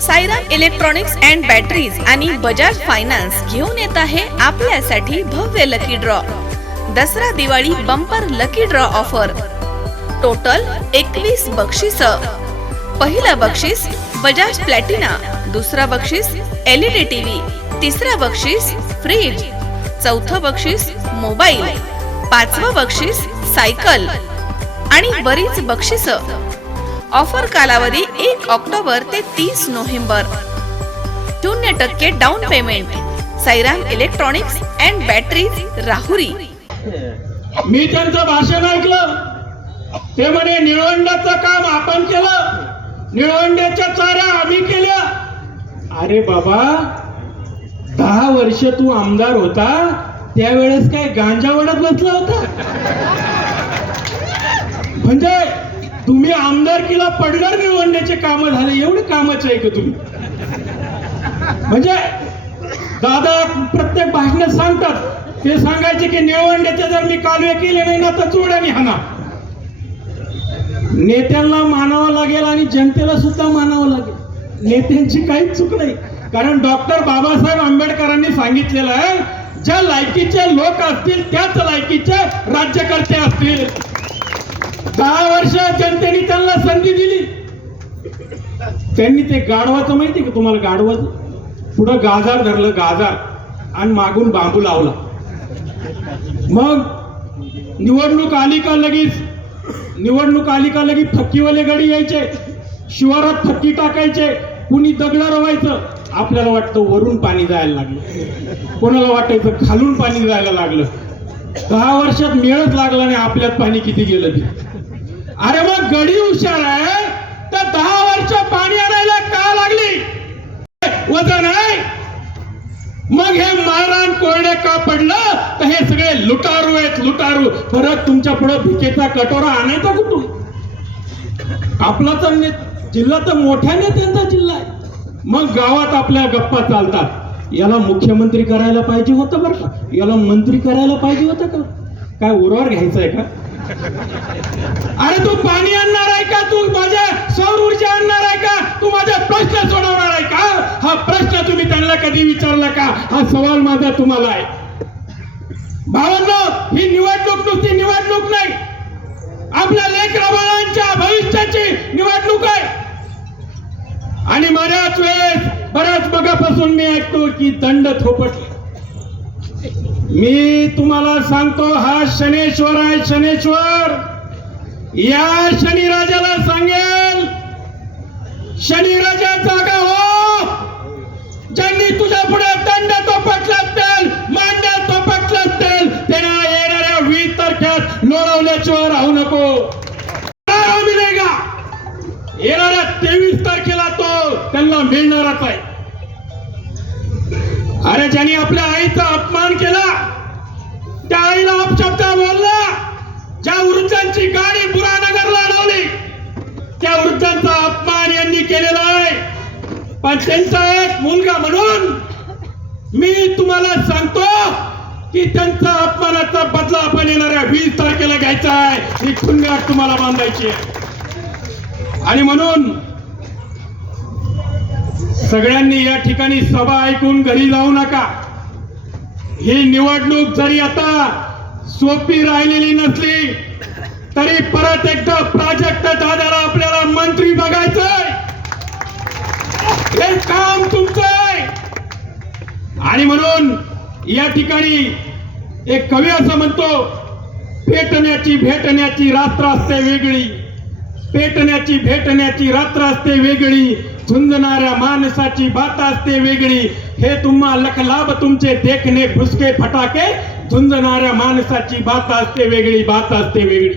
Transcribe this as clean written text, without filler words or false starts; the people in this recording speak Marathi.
साईराम इलेक्ट्रॉनिक्स अँड बॅटरीज आणि बजाज फायनान्स घेऊन येत आहे आपल्यासाठी भव्य lucky draw. Dussehra Diwali bumper lucky draw offer. Total 21 बक्षीस. पहिला बक्षीस बजाज प्लॅटिना, दुसरा बक्षीस LED टीव्ही, तिसरा बक्षीस फ्रीज, चौथं बक्षीस मोबाईल, पाचवं बक्षीस सायकल आणि बरीच बक्षीस. ऑफर कालावधी 1 ऑक्टोबर ते 30 नोव्हेंबर. 0% down payment. Sairam electronics and batteries Rahuri. मी त्यांचं भाषण ऐकलं. ते म्हणे निळवंड्याचं काम आपण केलं, निळवंड्याच्या चाऱ्या आम्ही केल्या. अरे बाबा, 10 वर्ष तू आमदार होता त्यावेळेस काय गांजा वडत बसला होता? म्हणजे तुम्ही आमदारकीला पडणार निळवंड्याचे काम झाले, एवढे कामाचे आहे का तुम्ही? म्हणजे दादा प्रत्येक भाषणात सांगतात, ते सांगायचे की निळवंड्याचे जर मी कालवे केले नाही ना तर चोड्याने हाना. नेत्यांना मानावं लागेल आणि जनतेला सुद्धा मानावं लागेल. नेत्यांची काहीच चूक नाही, कारण डॉक्टर बाबासाहेब आंबेडकरांनी सांगितलेलं आहे, ज्या लायकीचे लोक असतील त्याच लायकीचे राज्यकर्ते असतील. 10 वर्ष जनतेने त्यांना संधी दिली. त्यांनी ते गाढवाचं माहिती का तुम्हाला? गाढवाचं पुढं गाजार धरलं, गाजार, आणि मागून बांबू लावला. मग निवडणूक आली का लगेच फक्कीवाले गाडी यायचे, शिवारात फक्की टाकायचे, कुणी दगड रवायचं. आपल्याला वाटतं वरून पाणी जायला लागलं, कोणाला वाटायचं खालून पाणी जायला लागलं. 10 वर्षात मेळच लागला नाही, आपल्यात पाणी किती गेलं ते. अरे मग गडी हुशार आहे तर 10 वर्ष पाणी आणायला का लागली? वजन आहे. मग हे मारहाण कोरडे का पडलं? तर हे सगळे लुटारू आहेत, लुटारू. परत तुमच्या पुढे भिकेचा कटोरा आणायचा कुठून? आपला तर जिल्हा तर मोठ्या नेत्यांचा जिल्हा आहे. मग गावात आपल्या गप्पा चालतात. याला मुख्यमंत्री करायला पाहिजे होतं बरं का, याला मंत्री करायला पाहिजे होतं का? काय उरावर घ्यायचंय का? अरे तू पाणी आणणार आहे का? तू माझ्या सौर ऊर्जा आणणार आहे का? तू माझे प्रश्न सोडवणार आहे का? हा प्रश्न तुम्ही त्यांना कधी विचारला का? हा सवाल माझा तुम्हाला आहे. भावांनो, ही निवडणूक नुसती निवडणूक नाही, आपल्या लेकरा बाळांच्या भविष्याची निवडणूक आहे. आणि बऱ्याच बघापासून मी ऐकतो की दंड थोपटले. मी तुम्हाला सांगतो, हा शनेश्वर आहे, शनेश्वर. या शनिराजाला सांगेल, शनिराजा जागा हो. ज्यांनी तुझ्या पुढे दंड थोपटला असतील, मांड्या थोपटला असतील, त्यांना येणाऱ्या 20 तारखेत लोळवल्याशिवाय राहू नको. मिळेगा. येणाऱ्या 23 तारखेला तो त्यांना मिळणारच आहे. अरे ज्यांनी आपल्या आईचा अपमान केला, त्या आईला अपशब्द बोलला, ज्या वृद्धांची गाडी बुरानगरला अडवली, त्या वृद्धांचा अपमान यांनी केलेला आहे. पण त्यांचा एक मुलगा म्हणून मी तुम्हाला सांगतो की त्यांचा अपमानाचा बदला आपण येणाऱ्या 20 तारखेला घ्यायचा आहे. ही खुणगाठ तुम्हाला बांधायची आहे. आणि म्हणून सगळ्यांनी या ठिकाणी सभा ऐकून घरी जाऊ नका. ही निवडणूक जरी आता सोपी राहिलेली नसली तरी परत एकदा प्राजक्त दादाला आपल्याला मंत्री बघायचंय. हे काम तुमचं आहे. आणि म्हणून या ठिकाणी एक कवी असं म्हणतो, भेटण्याची रात्र असते वेगळी, भेटण्याची रात्र असते वेगळी, झुंजणाऱ्या माणसाची बात असते वेगळी. हे तुम्हा लखलाभ तुमचे देखणे फुसके फटाके, झुंजणाऱ्या माणसाची बात असते वेगळी, बात असते वेगळी.